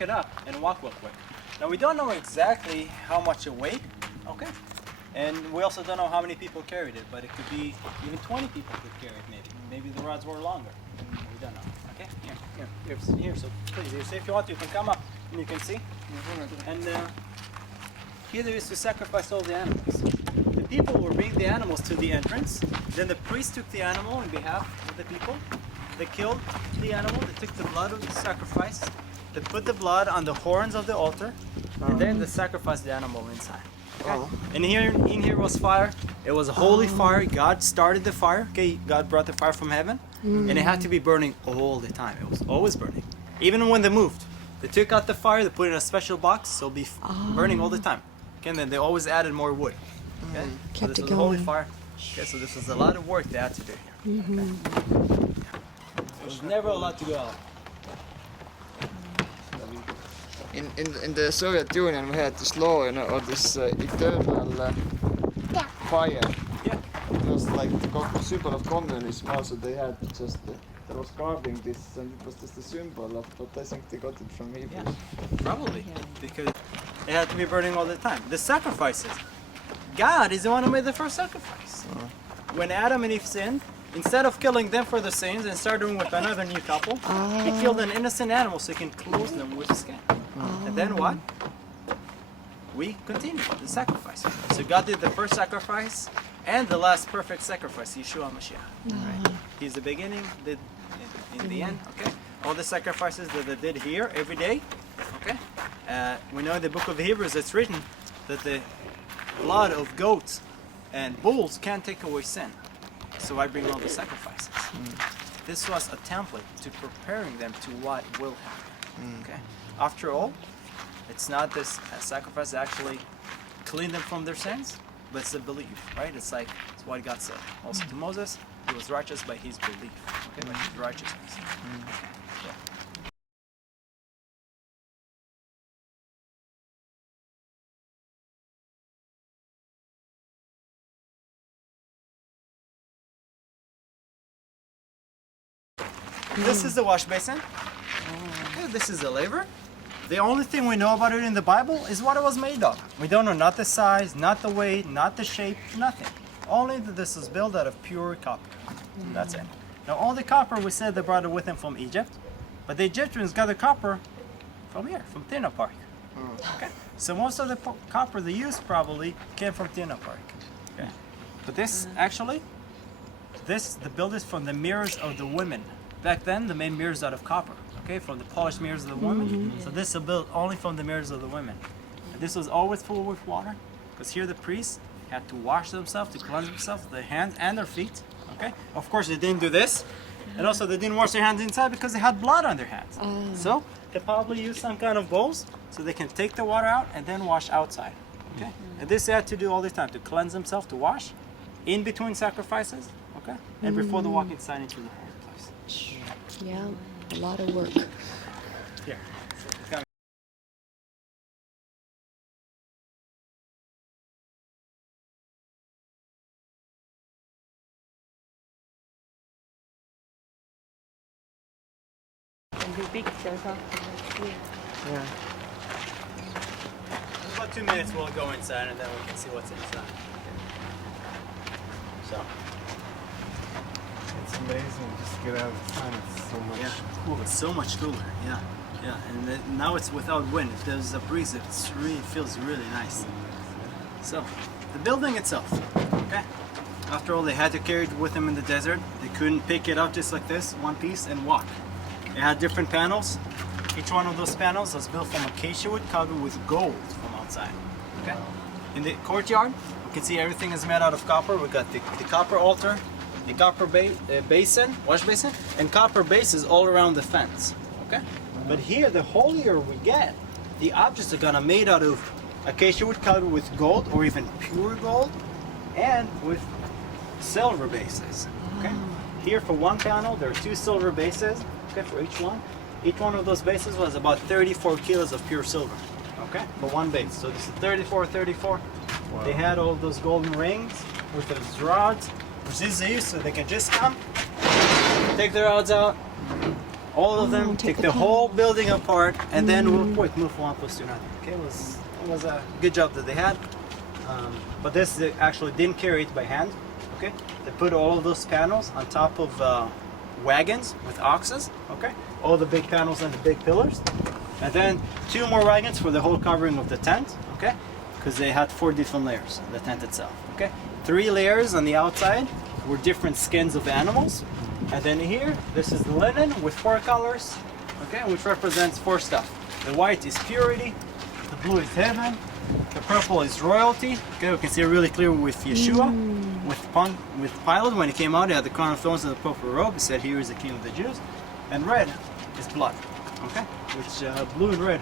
it up and walk real quick. Now we don't know exactly how much it weighed, okay? And we also don't know how many people carried it, but it could be even 20 people could carry it maybe. Maybe the rods were longer. We don't know, okay? Here, so please, if you want you can come up and you can see. And here they used to sacrifice all the animals. The people were bringing the animals to the entrance, then the priest took the animal in behalf of the people. They killed the animal, they took the blood of the sacrifice, they put the blood on the horns of the altar, and then they sacrificed the animal inside. Okay? And in here was fire. It was a holy fire. God started the fire. Okay, God brought the fire from heaven, and it had to be burning all the time. It was always burning, even when they moved. They took out the fire. They put it in a special box, so it'll be burning all the time. Okay, and then they always added more wood. Okay, so this was a holy fire. Okay, so this was a lot of work they had to do here. Okay. It was never allowed to go out. In the Soviet Union we had this law, you know, or this eternal fire. Yeah. It was like the symbol of communism. Also, they had just there was carving this, and it was just a symbol of. But I think they got it from Hebrews. Yeah, probably because it had to be burning all the time. The sacrifices. God is the one who made the first sacrifice. When Adam and Eve sinned, instead of killing them for the sins and starting with another new couple, he killed an innocent animal so he can clothe them with skin. And then what? We continue the sacrifice. So God did the first sacrifice and the last perfect sacrifice, Yeshua Mashiach. Right? He's the beginning, in the end. Okay. All the sacrifices that they did here every day. Okay. We know in the book of Hebrews it's written that the blood of goats and bulls can't take away sin. So I bring all the sacrifices. This was a template to preparing them to what will happen. Okay. After all, it's not this sacrifice that actually clean them from their sins, but it's the belief, right? It's like it's what God said. Also to Moses, he was righteous by his belief, okay, by his righteousness. Okay. This is the wash basin. Okay, this is the laver. The only thing we know about it in the Bible is what it was made of. We don't know not the size, not the weight, not the shape, nothing. Only that this is built out of pure copper. That's it. Now all the copper we said they brought it with them from Egypt, but the Egyptians got the copper from here, from Timna Park. Okay. So most of the copper they used probably came from Timna Park. Okay. But this actually, the build is from the mirrors of the women. Back then, they made mirrors out of copper, okay, from the polished mirrors of the women. So this is built only from the mirrors of the women. And this was always full with water, because here the priests had to wash themselves, to cleanse themselves, their hands and their feet, okay? Of course, they didn't do this, and also they didn't wash their hands inside because they had blood on their hands. So they probably used some kind of bowls so they can take the water out and then wash outside, okay? And this they had to do all the time, to cleanse themselves, to wash, in between sacrifices, okay? And before they walk inside into the holy place. Yeah, a lot of work. Here. Yeah. About 2 minutes we'll go inside and then we can see what's inside. So. It's amazing just to get out of the sun. It's so much cooler. It's so much cooler, yeah. And now it's without wind. If there's a breeze, it feels really nice. So, the building itself, okay? After all, they had to carry it with them in the desert. They couldn't pick it up just like this, one piece, and walk. It had different panels. Each one of those panels was built from acacia wood covered with gold from outside, okay? In the courtyard, you can see everything is made out of copper. We got the copper altar, the copper basin, wash basin, and copper bases all around the fence. Okay? But here, the holier we get, the objects are gonna made out of acacia wood covered with gold, or even pure gold, and with silver bases. Okay? Here for one panel, there are 2 silver bases. Okay, for each one. Each one of those bases was about 34 kilos of pure silver. Okay, for one base. So this is 34. Wow. They had all those golden rings with those rods, which is used so they can just come, take the rods out, all of them, take take the the time. whole building apart, and then report move one plus two nothing. Okay, it was a good job that they had. But this they actually didn't carry it by hand. Okay, they put all of those panels on top of wagons with oxes. Okay, all the big panels and the big pillars, and then 2 more wagons for the whole covering of the tent. Okay, because they had 4 different layers in the tent itself. Okay, 3 layers on the outside were different skins of animals, and then here this is the linen with 4 colors. Okay, which represents 4 stuff. The white is purity, the blue is heaven, the purple is royalty. Okay, we can see it really clear with Yeshua, with Pilate when he came out. He had the crown of thorns and the purple robe. He said, "Here is the King of the Jews." And red is blood. Okay, which blue and red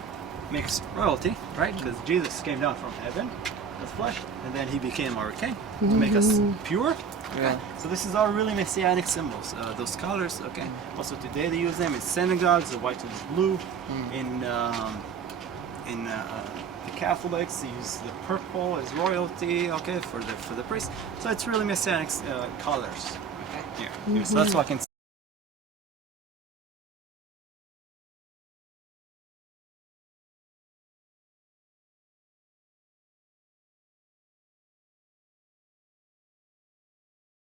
makes royalty, right? Because Jesus came down from heaven as flesh, and then he became our king to make us pure. Okay. Yeah. So this is all really messianic symbols. Those colors. Okay. Also today they use them in synagogues, the white and the blue. In the Catholics, they use the purple as royalty. Okay, for the priest. So it's really messianic colors. Okay. Here. So that's what I can.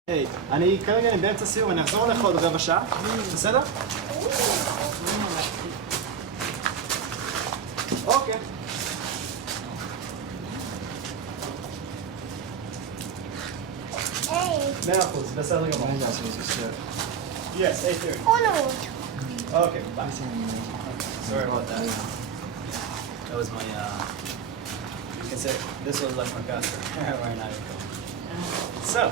היי, אני כרגע אני באמצע סיור ואני אחזור לך עוד רבע שעה, בסדר? אוקיי. Hey, 100%, בסדר גמור. Yes, 8:30. Onward. Okay, bye. Sorry about that. That was my, you can say, this was like my pastor. Right now. So,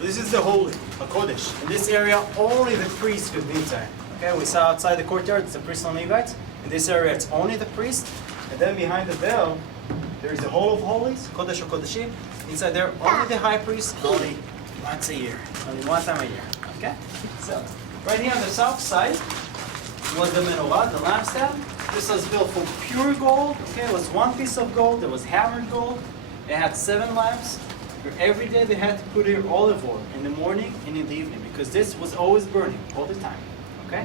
this is the holy, a Kodesh. In this area, only the priests could be inside. Okay, we saw outside the courtyard, it's the priests and Levites. In this area, it's only the priest. And then behind the veil, there is the Hole of Holies, Kodesh or Kodeshim. Inside there, only the high priest, only once a year, only one time a year. Okay? So, right here on the south side was the menorah, the lampstand. This was built from pure gold. Okay, it was 1 piece of gold. It was hammered gold. It had 7 lamps. Every day they had to put here olive oil in the morning and in the evening because this was always burning all the time. Okay,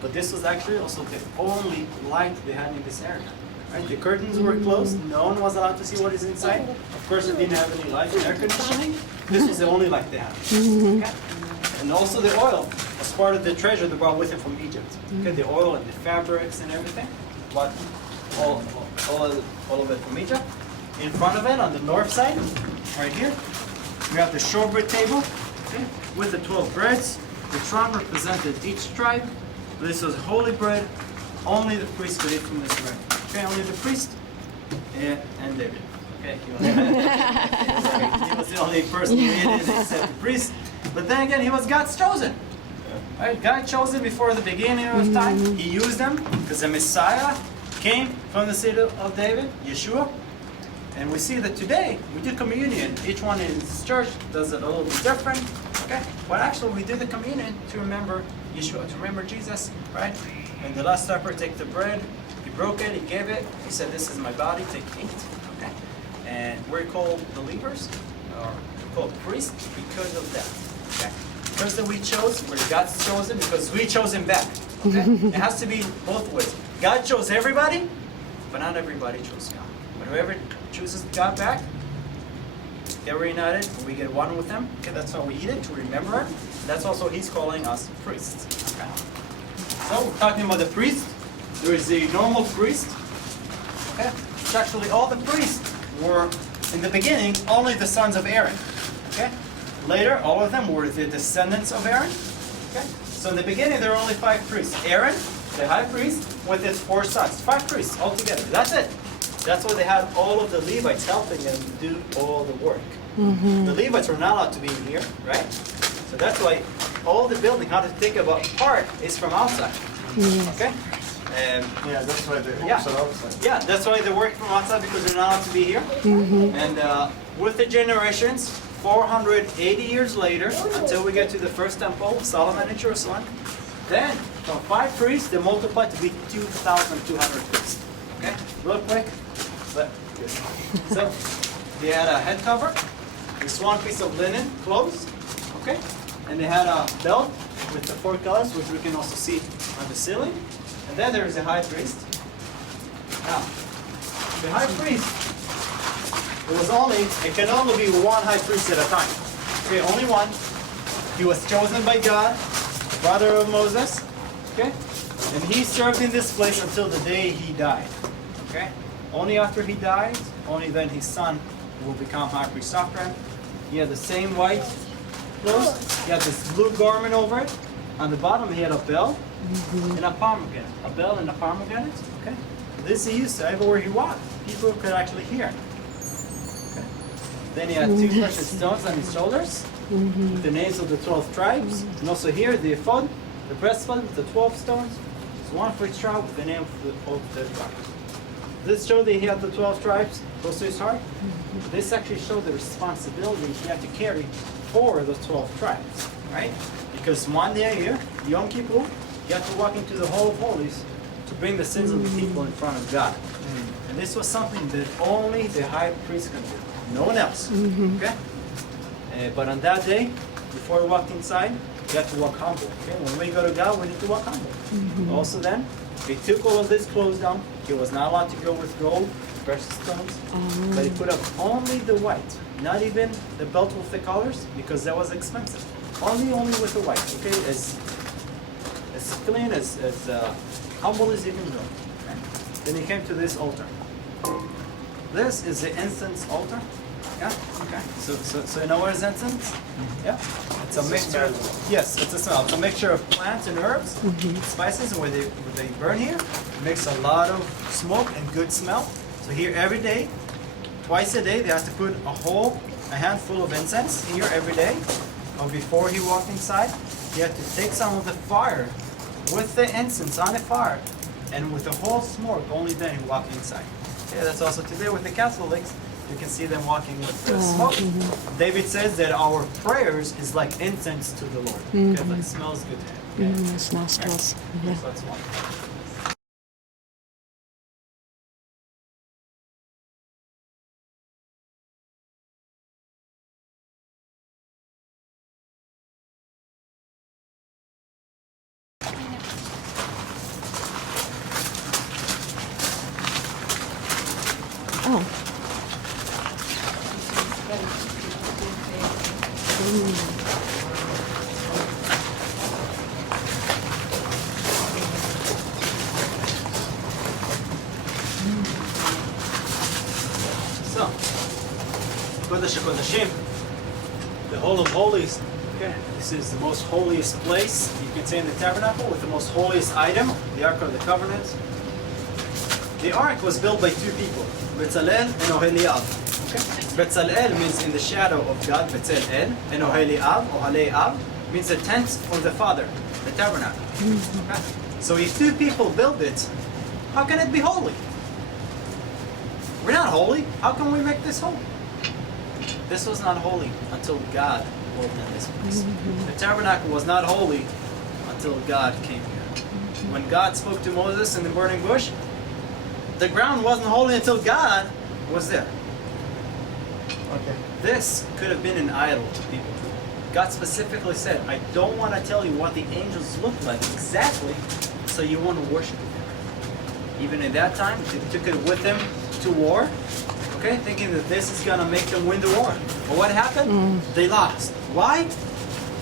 but this was actually also the only light they had in this area. Right? The curtains were closed. No one was allowed to see what is inside. Of course, they didn't have any light and air conditioning. This was the only light they had. Okay? And also the oil was part of the treasure they brought with them from Egypt. Okay, the oil and the fabrics and everything, but all of it from Egypt. In front of it, on the north side, right here, we have the showbread table, okay, with the 12 breads. The tron represented each tribe. This was holy bread. Only the priest could eat from this bread. Okay, only the priest and David. Okay, he was the only person who ate it except the priest. But then again, he was God's chosen. Right? God chose him before the beginning of time. He used them because the Messiah came from the city of David, Yeshua. And we see that today we do communion. Each one in his church does it a little bit different. Okay? But actually we do the communion to remember Yeshua, to remember Jesus, right? And the Last Supper, take the bread, he broke it, he gave it, he said, "This is my body, take and eat." Okay? And we're called believers, or we're called priests because of that. Okay? The person we chose, we're God's chosen because we chose him back. Okay? It has to be both ways. God chose everybody, but not everybody chose God. But whoever chooses God back, get reunited, we get one with them. Okay, that's how we eat it, to remember it. That's also he's calling us priests. Okay. So we're talking about the priest. There is the normal priest. Okay. Which actually all the priests were in the beginning only the sons of Aaron. Okay. Later, all of them were the descendants of Aaron. Okay. So in the beginning there were only 5 priests. Aaron, the high priest, with his 4 sons. 5 priests altogether. That's it. That's why they had all of the Levites helping them do all the work. The Levites were not allowed to be in here, right? So that's why all the building, how to think about part, is from outside. Okay? Yeah, that's why the hoops are outside. Yeah, that's why they work from outside because they're not allowed to be here. And with the generations, 480 years later, until we get to the first temple, Solomon in Jerusalem, then from 5 priests, they multiplied to be 2,200 priests. Okay? Real quick. But, so, they had a head cover, this 1 piece of linen clothes, okay? And they had a belt with the 4 colors, which we can also see on the ceiling. And then there is a high priest. Now, the high priest, it can only be one high priest at a time. Okay, only one. He was chosen by God, brother of Moses. Okay? And he served in this place until the day he died. Okay? Only after he died, only then his son will become high priest after him. He had the same white clothes. He had this blue garment over it. On the bottom he had a bell and a pomegranate. A bell and a pomegranate. Okay? This he used to everywhere he walked. People could actually hear him. Okay? Then he had 2 precious stones on his shoulders with the names of the 12 tribes. And also here the ephod, the breastplate with the 12 stones. There's one for each tribe with the name of the tribes. This showed that he had the 12 tribes close to his heart. This actually showed the responsibility he had to carry for the 12 tribes, right? Because one day a year, Yom Kippur, you have to walk into the Hall of Holies to bring the sins of the people in front of God. And this was something that only the high priest could do, no one else. Okay? But on that day, before we walked inside, you have to walk humble. Okay? When we go to God, we need to walk humble. Also then, he took all of his clothes down. He was not allowed to go with gold, precious stones, but he put up only the white, not even the belt with the colors, because that was expensive. Only with the white. Okay, as clean, as humble as you can go. Okay? Then he came to this altar. This is the incense altar. Yeah. Okay. So you know what is incense? Yeah. It's a mixture. Yes, it's a smell. It's a mixture of plants and herbs, spices, and when they burn here, it makes a lot of smoke and good smell. So here every day, twice a day, they have to put a handful of incense here every day. Or before he walked inside, he had to take some of the fire with the incense on the fire, and with the whole smoke, only then he walked inside. Okay, that's also today with the Catholics. You can see them walking with the smoke. David says that our prayers is like incense to the Lord. Because it smells good to him. Okay? His nostrils. Yeah. So that's one. Oh. So, Kodesh HaKodashim, the Hall of Holies. Okay, this is the most holiest place you can say in the tabernacle, with the most holiest item, the Ark of the Covenant. The Ark was built by 2 people, Betzalel and Oholiab. Okay? Betzalel means in the shadow of God, Betzalel, and Oholiab means the tent of the Father, the tabernacle. Okay? So if 2 people build it, how can it be holy? We're not holy. How can we make this holy? This was not holy until God dwelt in this place. The tabernacle was not holy until God came here. When God spoke to Moses in the burning bush, the ground wasn't holy until God was there. Okay. This could have been an idol to people. God specifically said, I don't want to tell you what the angels look like exactly, so you want to worship them. Even at that time, they took it with them to war, okay, thinking that this is going to make them win the war. But what happened? They lost. Why?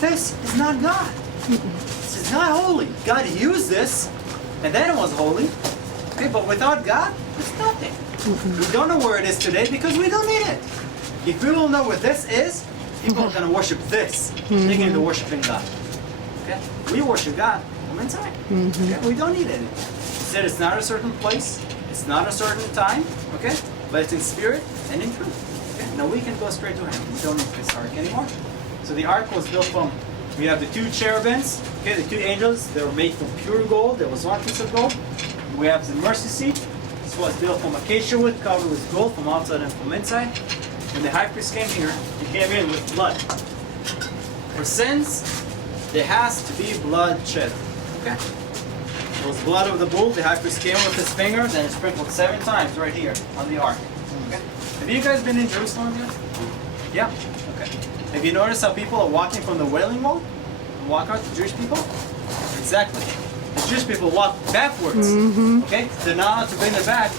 This is not God. This is not holy. God used this, and then it was holy. Okay, but without God, it's nothing. We don't know where it is today because we don't need it. If we will know what this is, people are going to worship this, thinking they're worshiping God. Okay? We worship God from inside. Okay? We don't need it. He said it's not a certain place, it's not a certain time, okay? But it's in spirit and in truth. Okay? Now we can go straight to Him. We don't need this ark anymore. So the ark was built from, we have the 2 cherubims, okay, the 2 angels. They were made from pure gold. There was 1 piece of gold. We have the mercy seat. This was built from acacia wood, covered with gold from outside and from inside. When the high priest came here, he came in with blood. For sins, there has to be blood shed. Okay? It was blood of the bull. The high priest came with his fingers and sprinkled 7 times right here on the ark. Okay? Have you guys been in Jerusalem yet? Yeah? Okay. Have you noticed how people are walking from the Wailing Wall? walk out, the Jewish people? Exactly. The Jewish people walk backwards. Okay? They're not allowed to bring the back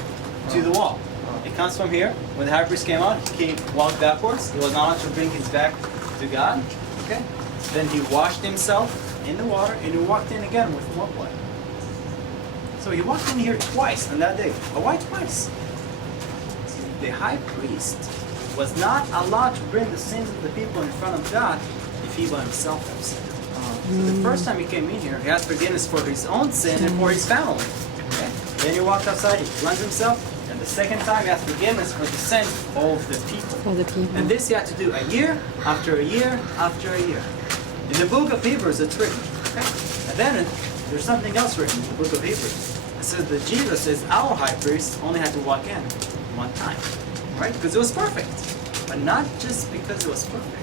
to the wall. It comes from here. When the high priest came out, he walked backwards. He was not allowed to bring his back to God. Okay? Then he washed himself in the water and he walked in again with more blood. So he walked in here twice on that day. Why twice? The high priest was not allowed to bring the sins of the people in front of God if he by himself had sinned. So the first time he came in here, he asked forgiveness for his own sin and for his family. Okay? Then he walked outside, he cleansed himself, and the second time he asked forgiveness for the sin of the people. For the people. And this he had to do a year after a year after a year. In the book of Hebrews it's written. Okay? And then there's something else written in the book of Hebrews. It says that Jesus says our high priest only had to walk in one time. Right? Because it was perfect. But not just because it was perfect.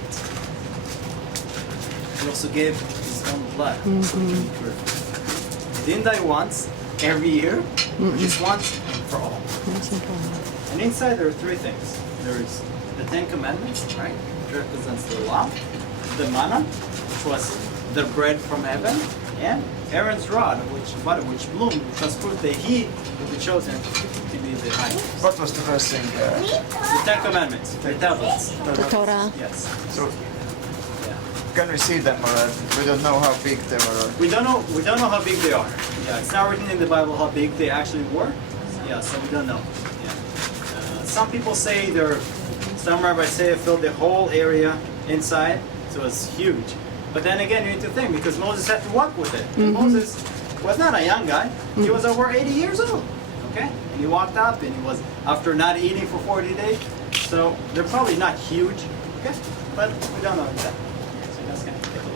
He also gave his own blood so he can be purified. He didn't die once, every year, but just once and for all. Once and for all. And inside there are three things. There is the Ten Commandments, right? Which represents the law. The manna, which was the bread from heaven. And Aaron's rod, which bloomed, which was proof that he would be chosen to be the high priest. What was the first thing? The Ten Commandments, the tablets. The Torah. Yes. So Yeah. can we see them, or we don't know how big they were? We don't know how big they are. Yeah, it's not written in the Bible how big they actually were. Yeah, so we don't know. Yeah. Some people say some rabbis say it filled the whole area inside, so it's huge. But then again, you need to think, because Moses had to walk with it. And Moses was not a young guy. He was over 80 years old. Okay? And he walked up, and he was, after not eating for 40 days. So they're probably not huge. Okay? But we don't know exactly. So that's going to take a look.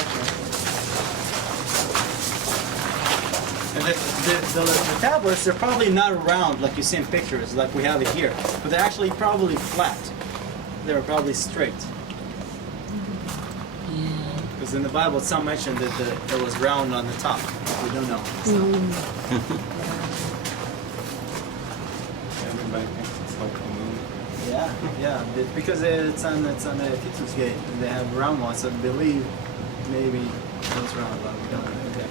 Okay. And the tablets, they're probably not round like you see in pictures, like we have it here. But they're actually probably flat. They're probably straight. Because in the Bible, it's not mentioned that it was round on the top. We don't know. So. Everybody thinks it's like the moon. Yeah. Because it's on the Titus Gate, and they have round ones, so I believe maybe it's round, but we don't know.